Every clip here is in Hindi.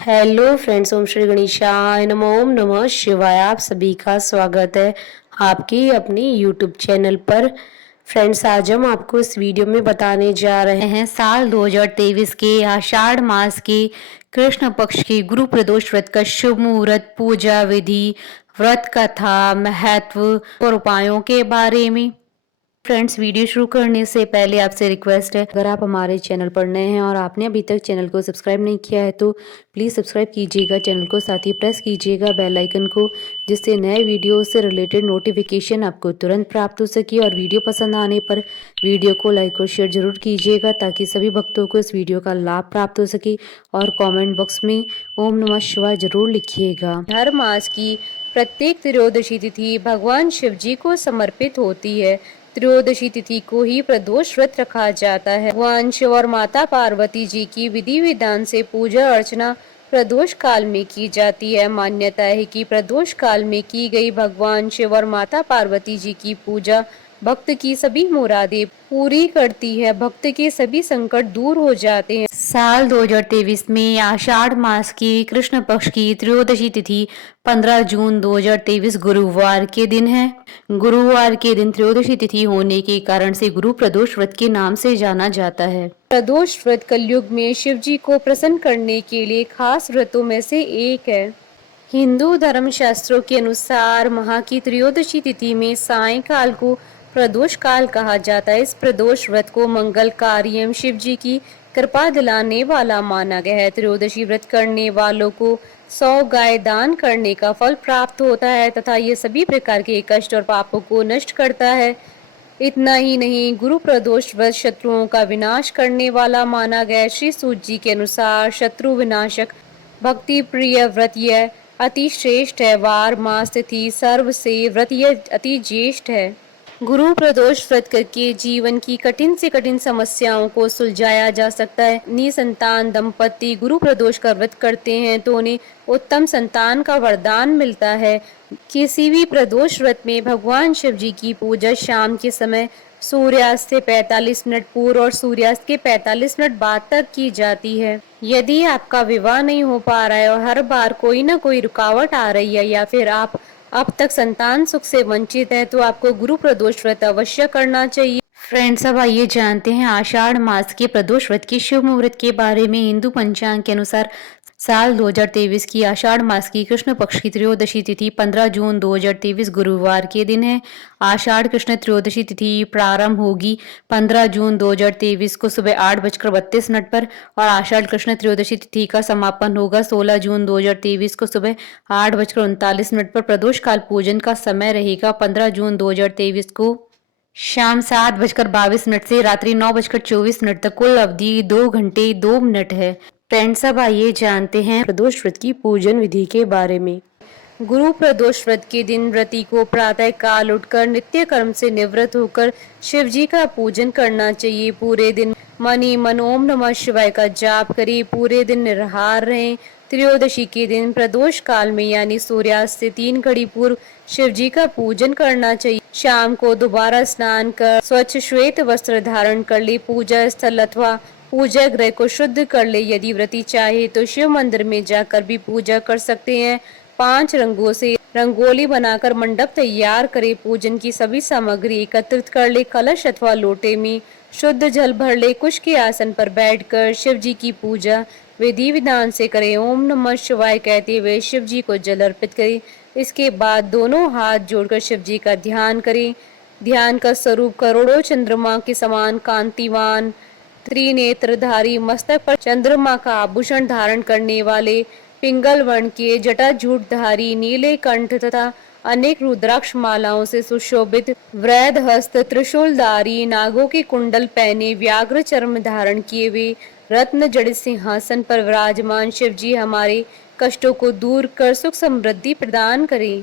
हेलो फ्रेंड्स, ओम श्री गणेशाय नमः। ओम नमः शिवाय। आप सभी का स्वागत है आपकी अपनी यूट्यूब चैनल पर। फ्रेंड्स, आज हम आपको इस वीडियो में बताने जा रहे हैं साल 2023 के आषाढ़ मास के कृष्ण पक्ष की गुरु प्रदोष व्रत का शुभ मुहूर्त, पूजा विधि, व्रत कथा, महत्व और उपायों के बारे में। फ्रेंड्स, वीडियो शुरू करने से पहले आपसे रिक्वेस्ट है, अगर आप हमारे चैनल पर नए हैं और आपने अभी तक चैनल को सब्सक्राइब नहीं किया है तो प्लीज़ सब्सक्राइब कीजिएगा चैनल को, साथ ही प्रेस कीजिएगा बेल आइकन को, जिससे नए वीडियो से रिलेटेड नोटिफिकेशन आपको तुरंत प्राप्त हो सके। और वीडियो पसंद आने पर वीडियो को लाइक और शेयर जरूर कीजिएगा ताकि सभी भक्तों को इस वीडियो का लाभ प्राप्त हो सके। और कॉमेंट बॉक्स में ओम नमः शिवाय जरूर लिखिएगा। हर मास की प्रत्येक त्रयोदशी तिथि भगवान शिव जी को समर्पित होती है। त्रयोदशी तिथि को ही प्रदोष व्रत रखा जाता है। भगवान शिव और माता पार्वती जी की विधि विधान से पूजा अर्चना प्रदोष काल में की जाती है। मान्यता है कि प्रदोष काल में की गई भगवान शिव और माता पार्वती जी की पूजा भक्त की सभी मुरादें पूरी करती है, भक्त के सभी संकट दूर हो जाते हैं। साल 2023 में आषाढ़ मास की कृष्ण पक्ष की त्रयोदशी तिथि 15 जून 2023 गुरुवार के दिन है। गुरुवार के दिन त्रयोदशी तिथि होने के कारण से गुरु प्रदोष व्रत के नाम से जाना जाता है। प्रदोष व्रत कलयुग में शिव जी को प्रसन्न करने के लिए खास व्रतों में से एक है। हिंदू धर्म शास्त्रों के अनुसार माह की त्रयोदशी तिथि में सायंकाल को प्रदोष काल कहा जाता है। इस प्रदोष व्रत को मंगलकारी एवं शिव जी की कृपा दिलाने वाला माना गया है। त्रयोदशी व्रत करने वालों को 100 गाय दान करने का फल प्राप्त होता है तथा ये सभी प्रकार के कष्ट और पापों को नष्ट करता है। इतना ही नहीं, गुरु प्रदोष व्रत शत्रुओं का विनाश करने वाला माना गया। श्री सूत जी के अनुसार शत्रु विनाशक भक्ति प्रिय व्रत यह अति श्रेष्ठ है। वार मास तिथि सर्व से व्रत यह अति ज्येष्ठ है। गुरु प्रदोष व्रत करके जीवन की कठिन से कठिन समस्याओं को सुलझाया जा सकता है। निसंतान दंपति गुरु प्रदोष का व्रत करते हैं तो उन्हें उत्तम संतान का वरदान मिलता है। किसी भी प्रदोष व्रत में भगवान शिव जी की पूजा शाम के समय सूर्यास्त से 45 मिनट पूर्व और सूर्यास्त के 45 मिनट बाद तक की जाती है। यदि आपका विवाह नहीं हो पा रहा है और हर बार कोई ना कोई रुकावट आ रही है या फिर आप अब तक संतान सुख से वंचित है तो आपको गुरु प्रदोष व्रत अवश्य करना चाहिए। फ्रेंड्स, अब आइए जानते हैं आषाढ़ मास के प्रदोष व्रत के शुभ मुहूर्त के बारे में। हिंदू पंचांग के अनुसार साल 2023 की आषाढ़ मास की कृष्ण पक्ष की त्रयोदशी तिथि 15 जून 2023 गुरुवार के दिन है। आषाढ़ कृष्ण त्रयोदशी तिथि प्रारंभ होगी 15 जून 2023 को सुबह 8:32 पर और आषाढ़ कृष्ण त्रयोदशी तिथि का समापन होगा 16 जून 2023 को सुबह 8:39 पर। प्रदोष काल पूजन का समय रहेगा 15 जून 2023 को शाम 7:22 से रात्रि 9:24 तक। कुल अवधि 2 घंटे 2 मिनट है। फ्रेंड्स, अब आइए जानते हैं प्रदोष व्रत की पूजन विधि के बारे में। गुरु प्रदोष व्रत के दिन व्रती को प्रातः काल उठकर नित्य कर्म से निवृत्त होकर शिव जी का पूजन करना चाहिए। पूरे दिन मन ही मन ओम नमः शिवाय का जाप करें। पूरे दिन निराहार रहें। त्रयोदशी के दिन प्रदोष काल में यानी सूर्यास्त से 3 घड़ी पूर्व शिव जी का पूजन करना चाहिए। शाम को दोबारा स्नान कर स्वच्छ श्वेत वस्त्र धारण कर ले। पूजा स्थल अथवा पूजा गृह को शुद्ध कर ले। यदि व्रती चाहे तो शिव मंदिर में जाकर भी पूजा कर सकते हैं। 5 रंगों से रंगोली बनाकर मंडप तैयार करे। पूजन की सभी सामग्री एकत्रित कर ले। कलश अथवा लोटे में शुद्ध जल भर ले। कुश के आसन पर बैठकर शिव जी की पूजा विधि विधान से करे। ओम नमः शिवाय कहते हुए शिव जी को जल अर्पित करे। इसके बाद दोनों हाथ जोड़कर शिव जी का ध्यान करें। ध्यान का स्वरूप करोड़ों चंद्रमा के समान कांतिवान त्रिनेत्रधारी, मस्तक पर चंद्रमा का आभूषण धारण करने वाले, पिंगल वर्ण के जटाजूटधारी, नीले कंठ तथा अनेक रुद्राक्ष मालाओं से सुशोभित, वृद्ध हस्त त्रिशूलधारी, नागों के कुंडल पहने, व्याघ्र चर्म धारण किए हुए, रत्न जड़ित सिंहासन पर विराजमान शिव जी हमारे कष्टों को दूर कर सुख समृद्धि प्रदान करें।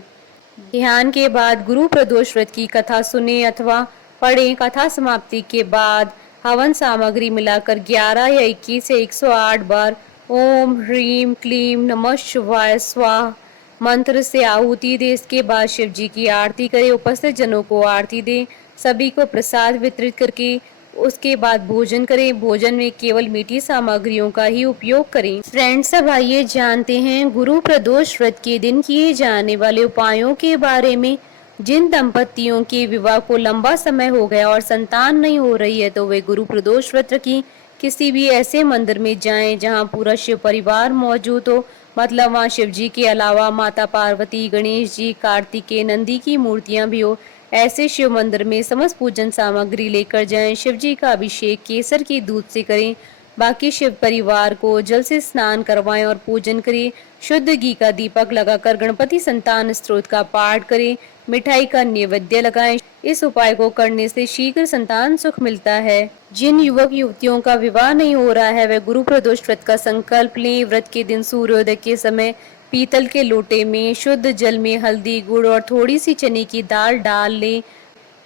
ध्यान के बाद गुरु प्रदोष व्रत की कथा सुने अथवा पढ़ें। कथा समाप्ति के बाद हवन सामग्री मिलाकर 11 या 21 या 108 बार ओम ह्रीम क्लीम नमः शिवाय स्वाहा मंत्र से आहुति दे। इसके बाद शिव जी की आरती करें। उपस्थित जनों को आरती दें। सभी को प्रसाद वितरित करके उसके बाद भोजन करें। भोजन में केवल मीठी सामग्रियों का ही उपयोग करें। फ्रेंड्स, अब आइए जानते हैं गुरु प्रदोष व्रत के दिन किए जाने वाले उपायों के बारे में। जिन दंपतियों के विवाह को लंबा समय हो गया और संतान नहीं हो रही है, तो वे गुरु प्रदोष व्रत की किसी भी ऐसे मंदिर में जाएं जहां पूरा शिव परिवार मौजूद हो। मतलब वहां शिव जी के अलावा माता पार्वती, गणेश जी, कार्तिकेय, नंदी की मूर्तियां भी हो। ऐसे शिव मंदिर में समस्त पूजन सामग्री लेकर जाएं। शिव जी का अभिषेक केसर के दूध से करें। बाकी शिव परिवार को जल से स्नान करवाएं और पूजन करें। शुद्ध घी का दीपक लगाकर गणपति संतान स्तोत्र का पाठ करें। मिठाई का नैवेद्य लगाएं। इस उपाय को करने से शीघ्र संतान सुख मिलता है। जिन युवक युवतियों का विवाह नहीं हो रहा है, वे गुरु प्रदोष व्रत का संकल्प लें। व्रत के दिन सूर्योदय के समय पीतल के लोटे में शुद्ध जल में हल्दी, गुड़ और थोड़ी सी चने की दाल डाल लें।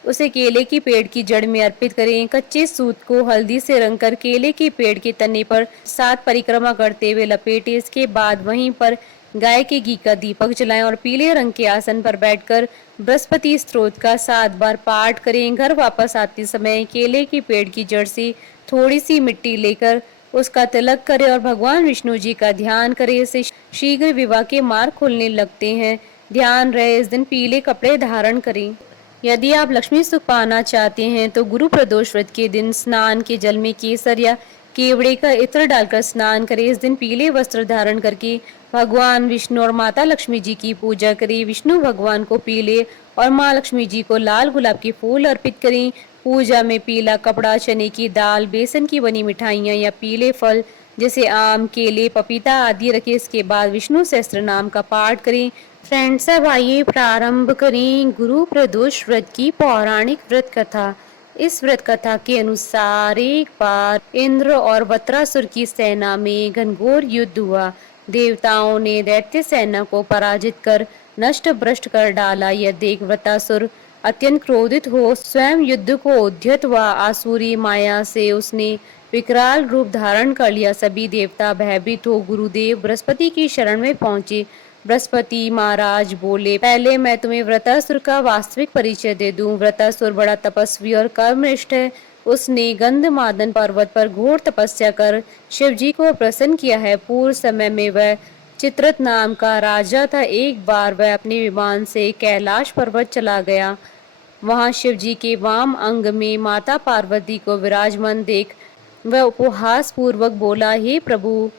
उसे केले के पेड़ की जड़ में अर्पित करें। कच्चे सूत को हल्दी से रंगकर केले के पेड़ के तने पर 7 परिक्रमा करते हुए लपेटें। इसके बाद वहीं पर गाय के घी का दीपक जलाएं और पीले रंग के आसन पर बैठकर बृहस्पति स्तोत्र का 7 बार पाठ करें। घर वापस आते समय केले के पेड़ की जड़ से थोड़ी सी मिट्टी लेकर उसका तिलक करें और भगवान विष्णु जी का ध्यान करें। इससे शीघ्र विवाह के मार्ग खुलने लगते हैं। ध्यान रहे, इस दिन पीले कपड़े धारण करें। यदि आप लक्ष्मी सुख पाना चाहते हैं तो गुरु प्रदोष व्रत के दिन स्नान के जल में केसर या केवड़े का इत्र डालकर स्नान करें। इस दिन पीले वस्त्र धारण करके भगवान विष्णु और माता लक्ष्मी जी की पूजा करें। विष्णु भगवान को पीले और माँ लक्ष्मी जी को लाल गुलाब के फूल अर्पित करें। पूजा में पीला कपड़ा, चने की दाल, बेसन की बनी मिठाइयाँ या पीले फल जैसे आम, केले, पपीता आदि रखें। इसके बाद विष्णु सहस्त्र नाम का पाठ करें। फ्रेंड्स, अब आइए प्रारंभ करें गुरु प्रदोष व्रत की पौराणिक व्रत कथा। इस व्रत कथा के अनुसार एक बार इंद्र और वत्रासुर की सेना में घनघोर युद्ध हुआ। देवताओं ने दैत्य सेना को पराजित कर नष्ट भ्रष्ट कर डाला। यह देख वत्रासुर अत्यंत क्रोधित हो स्वयं युद्ध को उद्यत हुआ। आसुरी माया से उसने विकराल रूप धारण कर लिया। सभी देवता भयभीत हो गुरुदेव बृहस्पति की शरण में पहुंचे। बृहस्पति महाराज बोले, पहले मैं तुम्हें वृत्रासुर का वास्तविक परिचय दे दूं। वृत्रासुर बड़ा तपस्वी और कर्मनिष्ठ है। उसने गंधमादन पर्वत पर घोर तपस्या कर शिव जी को प्रसन्न किया है। पूर्व समय में वह चित्रत नाम का राजा था। एक बार वह अपने विमान से कैलाश पर्वत चला गया। वहां शिव जी के वाम अंग में माता पार्वती को विराजमान देख वह उपहास पूर्वक बोला, हे प्रभु,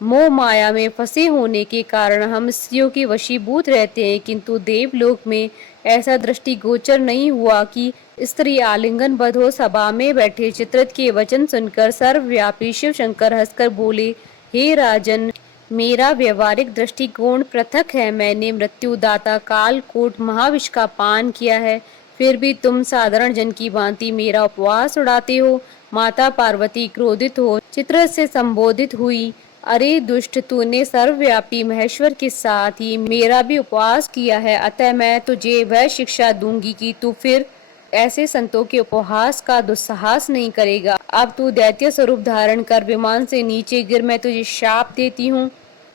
मोह माया में फंसे होने के कारण हम स्त्रियों के वशीभूत रहते हैं, किंतु देवलोक में ऐसा दृष्टिगोचर नहीं हुआ कि स्त्री आलिंगन बद्ध हो। सभा में बैठे चित्रत के वचन सुनकर सर्वव्यापी शिव शंकर हंसकर बोले, हे राजन, मेरा व्यवहारिक दृष्टिकोण पृथक है। मैंने मृत्युदाता कालकूट महाविष का पान किया है, फिर भी तुम साधारण जन की भांति मेरा उपवास उड़ाते हो। माता पार्वती क्रोधित हो चित्रत से संबोधित हुई, अरे दुष्ट, तूने सर्वव्यापी महेश्वर के साथ ही मेरा भी उपवास किया है, अतः मैं तुझे वह शिक्षा दूंगी कि तू फिर ऐसे संतों के उपहास का दुस्साहस नहीं करेगा। अब तू दैत्य स्वरूप धारण कर विमान से नीचे गिर, मैं तुझे शाप देती हूँ।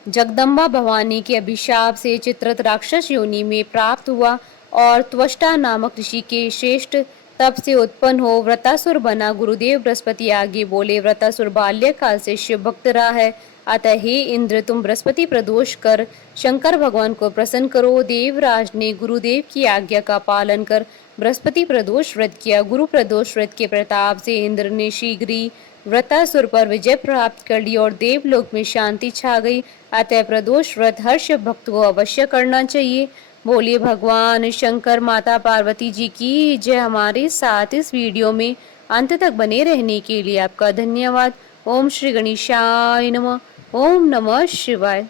जगदम्बा भवानी के अभिशाप से चित्रत राक्षस योनि में प्राप्त हुआ और त्वष्टा नामक ऋषि के श्रेष्ठ तप से उत्पन्न हो वृतासुर बना। गुरुदेव बृहस्पति आगे बोले, वृतासुर बाल्यकाल से शिव भक्त रहा है, अतः हे इंद्र, तुम बृहस्पति प्रदोष कर शंकर भगवान को प्रसन्न करो। देवराज ने गुरुदेव की आज्ञा का पालन कर बृहस्पति प्रदोष व्रत किया। गुरु प्रदोष व्रत के प्रताप से इंद्र ने शीघ्र ही वृतासुर पर विजय प्राप्त कर ली और देवलोक में शांति छा गई। अतः प्रदोष व्रत हर शिव भक्त को अवश्य करना चाहिए। बोलिए भगवान शंकर माता पार्वती जी की जय। हमारे साथ इस वीडियो में अंत तक बने रहने के लिए आपका धन्यवाद। ओम श्री गणेशाय नमः। ओम नमः शिवाय।